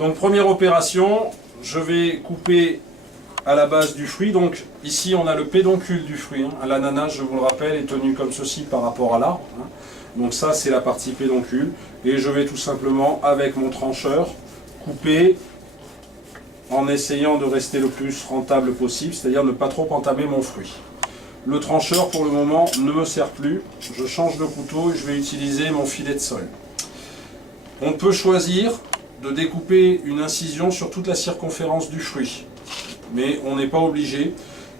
Donc première opération, je vais couper à la base du fruit. Donc ici on a le pédoncule du fruit. L'ananas, je vous le rappelle, est tenu comme ceci par rapport à l'arbre. Donc ça c'est la partie pédoncule. Et je vais tout simplement avec mon trancheur couper en essayant de rester le plus rentable possible, c'est-à-dire ne pas trop entamer mon fruit. Le trancheur pour le moment ne me sert plus. Je change de couteau et je vais utiliser mon filet de sol. On peut choisir de découper une incision sur toute la circonférence du fruit. Mais on n'est pas obligé.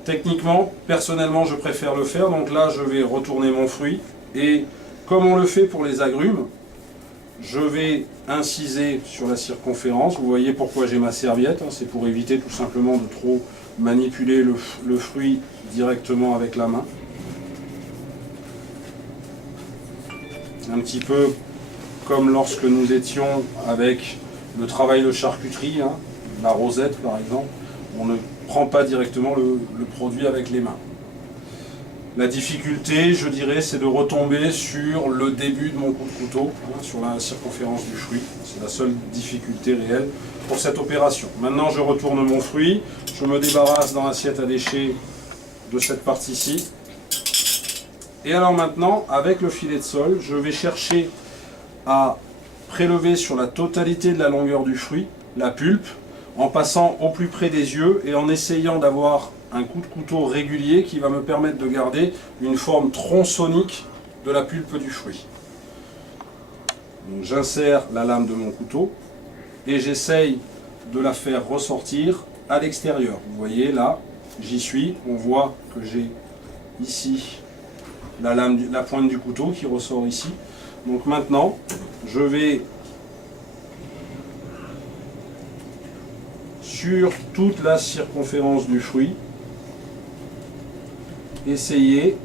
Techniquement, personnellement, je préfère le faire. Donc là, je vais retourner mon fruit. Et comme on le fait pour les agrumes, je vais inciser sur la circonférence. Vous voyez pourquoi j'ai ma serviette. C'est pour éviter tout simplement de trop manipuler le fruit directement avec la main. Un petit peu comme lorsque nous étions avec le travail de charcuterie, la rosette par exemple, on ne prend pas directement le produit avec les mains. La difficulté, je dirais, c'est de retomber sur le début de mon coup de couteau, sur la circonférence du fruit. C'est la seule difficulté réelle pour cette opération. Maintenant, je retourne mon fruit, je me débarrasse dans l'assiette à déchets de cette partie-ci. Et alors maintenant, avec le filet de sol, je vais chercher à prélever sur la totalité de la longueur du fruit, la pulpe, en passant au plus près des yeux et en essayant d'avoir un coup de couteau régulier qui va me permettre de garder une forme tronçonnique de la pulpe du fruit. J'insère la lame de mon couteau et j'essaye de la faire ressortir à l'extérieur. Vous voyez là, j'y suis, on voit que j'ai ici la pointe du couteau qui ressort ici. Donc maintenant, je vais sur toute la circonférence du fruit essayer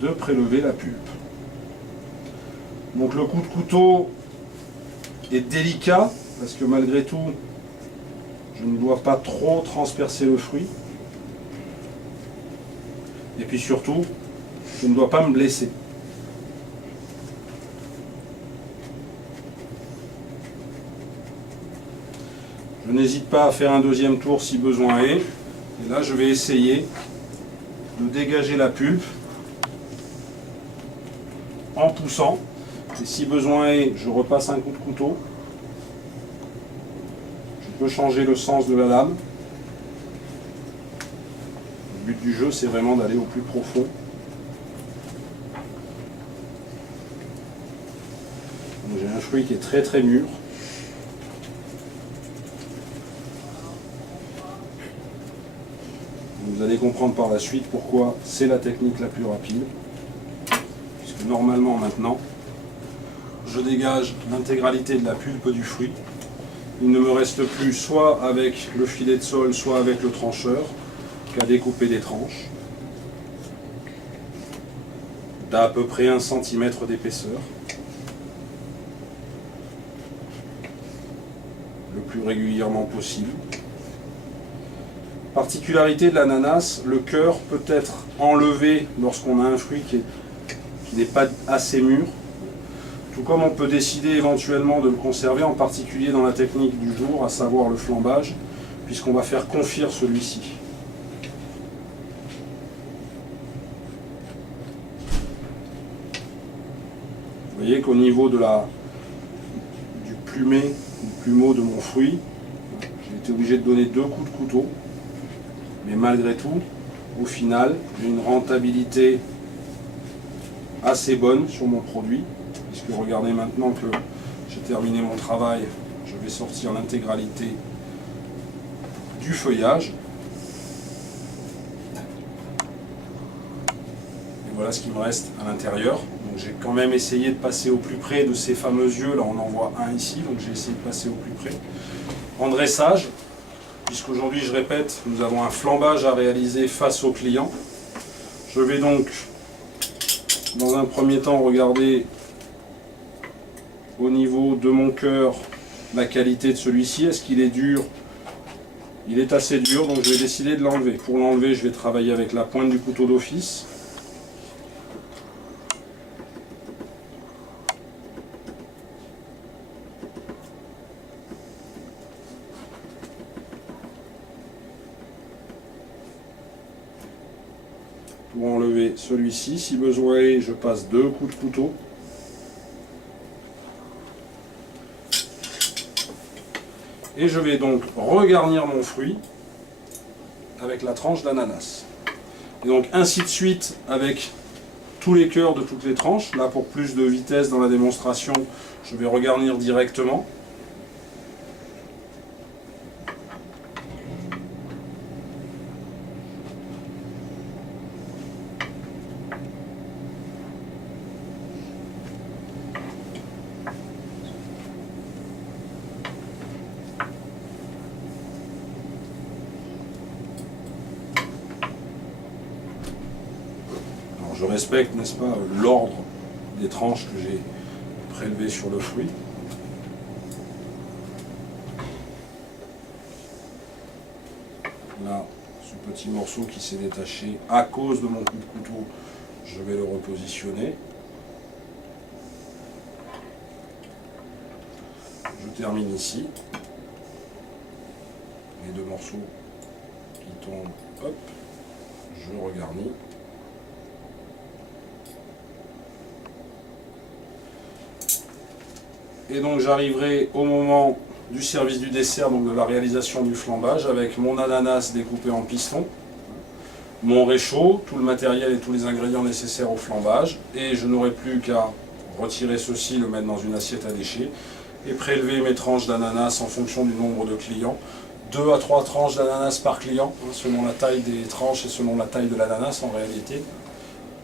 de prélever la pulpe. Donc le coup de couteau est délicat parce que malgré tout, je ne dois pas trop transpercer le fruit. Et puis surtout, je ne dois pas me blesser. Je n'hésite pas à faire un deuxième tour si besoin est. Et là, je vais essayer de dégager la pulpe en poussant. Et si besoin est, je repasse un coup de couteau. Je peux changer le sens de la lame. Le but du jeu, c'est vraiment d'aller au plus profond. J'ai un fruit qui est très très mûr. Vous allez comprendre par la suite pourquoi c'est la technique la plus rapide. Puisque normalement maintenant, je dégage l'intégralité de la pulpe du fruit. Il ne me reste plus soit avec le filet de sol, soit avec le trancheur qu'à découper des tranches d'à peu près 1 cm d'épaisseur. Le plus régulièrement possible. Particularité de l'ananas, le cœur peut être enlevé lorsqu'on a un fruit qui n'est pas assez mûr. Tout comme on peut décider éventuellement de le conserver, en particulier dans la technique du jour, à savoir le flambage, puisqu'on va faire confire celui-ci. Vous voyez qu'au niveau de du plumeau de mon fruit, j'ai été obligé de donner 2 coups de couteau. Mais malgré tout, au final, j'ai une rentabilité assez bonne sur mon produit. Puisque regardez maintenant que j'ai terminé mon travail, je vais sortir l'intégralité du feuillage. Et voilà ce qui me reste à l'intérieur. Donc j'ai quand même essayé de passer au plus près de ces fameux yeux. Là on en voit un ici, donc j'ai essayé de passer au plus près. En dressage, puisqu'aujourd'hui, je répète, nous avons un flambage à réaliser face au client. Je vais donc, dans un premier temps, regarder au niveau de mon cœur la qualité de celui-ci. Est-ce qu'il est dur? Il est assez dur, donc je vais décider de l'enlever. Pour l'enlever, je vais travailler avec la pointe du couteau d'office. pour enlever celui-ci. Si besoin est, je passe 2 coups de couteau. Et je vais donc regarnir mon fruit avec la tranche d'ananas. Et donc ainsi de suite avec tous les cœurs de toutes les tranches. Là, pour plus de vitesse dans la démonstration, je vais regarnir directement. Je respecte, n'est-ce pas, l'ordre des tranches que j'ai prélevées sur le fruit. Là, ce petit morceau qui s'est détaché à cause de mon coup de couteau, je vais le repositionner. Je termine ici. Les 2 morceaux qui tombent, hop, je regarnis. Et donc j'arriverai au moment du service du dessert, donc de la réalisation du flambage, avec mon ananas découpé en piston, mon réchaud, tout le matériel et tous les ingrédients nécessaires au flambage, et je n'aurai plus qu'à retirer ceci, le mettre dans une assiette à déchets, et prélever mes tranches d'ananas en fonction du nombre de clients. 2 à 3 tranches d'ananas par client, selon la taille des tranches et selon la taille de l'ananas en réalité,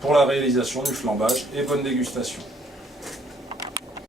pour la réalisation du flambage, et bonne dégustation.